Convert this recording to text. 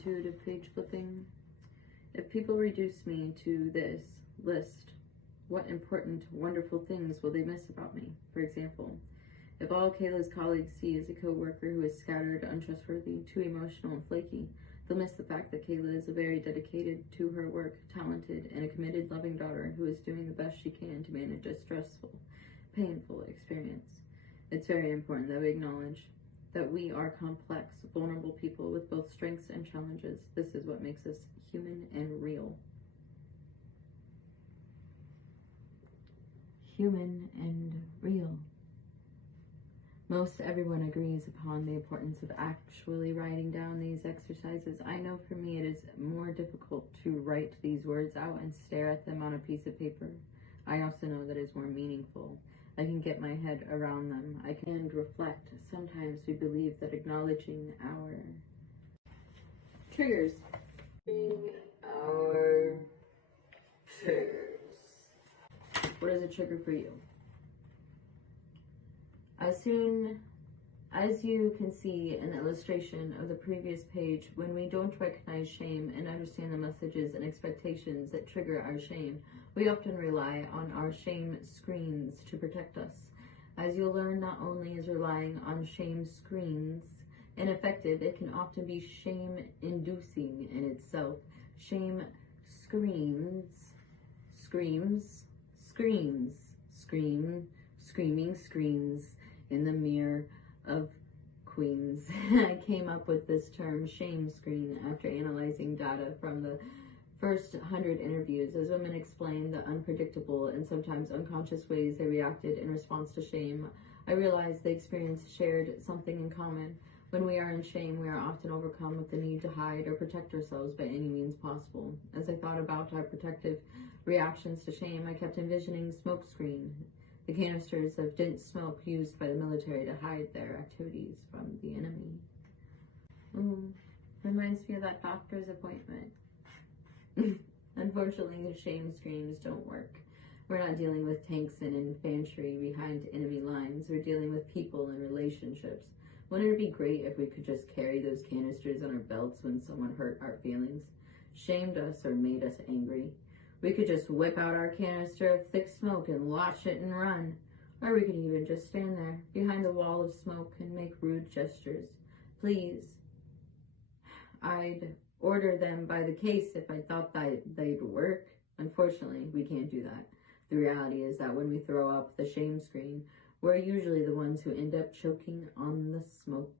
intuitive page flipping. If people reduce me to this list, what important, wonderful things will they miss about me? For example, if all Kayla's colleagues see is a co-worker who is scattered, untrustworthy, too emotional, and flaky, they'll miss the fact that Kayla is a very dedicated to her work, talented, and a committed, loving daughter who is doing the best she can to manage a stressful, painful experience. It's very important that we acknowledge that we are complex, vulnerable people with both strengths and challenges. This is what makes us human and real. Human and real. Most everyone agrees upon the importance of actually writing down these exercises. I know for me it is more difficult to write these words out and stare at them on a piece of paper. I also know that it's more meaningful. I can get my head around them. I can reflect. Sometimes we believe that acknowledging our triggers. Our triggers. What is a trigger for you? As you can see in the illustration of the previous page, when we don't recognize shame and understand the messages and expectations that trigger our shame, we often rely on our shame screens to protect us. As you'll learn, not only is relying on shame screens ineffective, it can often be shame-inducing in itself. Shame screaming screens in the mirror of queens. I came up with this term, shame screen, after analyzing data from the first 100 interviews as women explained the unpredictable and sometimes unconscious ways they reacted in response to shame. I realized the experience shared something in common. When we are in shame, we are often overcome with the need to hide or protect ourselves by any means possible. As I thought about our protective reactions to shame, I kept envisioning smokescreen, the canisters of dense smoke used by the military to hide their activities from the enemy. Reminds me of that doctor's appointment. Unfortunately, the shame screens don't work. We're not dealing with tanks and infantry behind enemy lines. We're dealing with people and relationships. Wouldn't it be great if we could just carry those canisters on our belts when someone hurt our feelings, shamed us, or made us angry? We could just whip out our canister of thick smoke and launch it and run. Or we could even just stand there behind the wall of smoke and make rude gestures. Please. I'd order them by the case if I thought that they'd work. Unfortunately, we can't do that. The reality is that when we throw up the shame screen, we're usually the ones who end up choking on the smoke.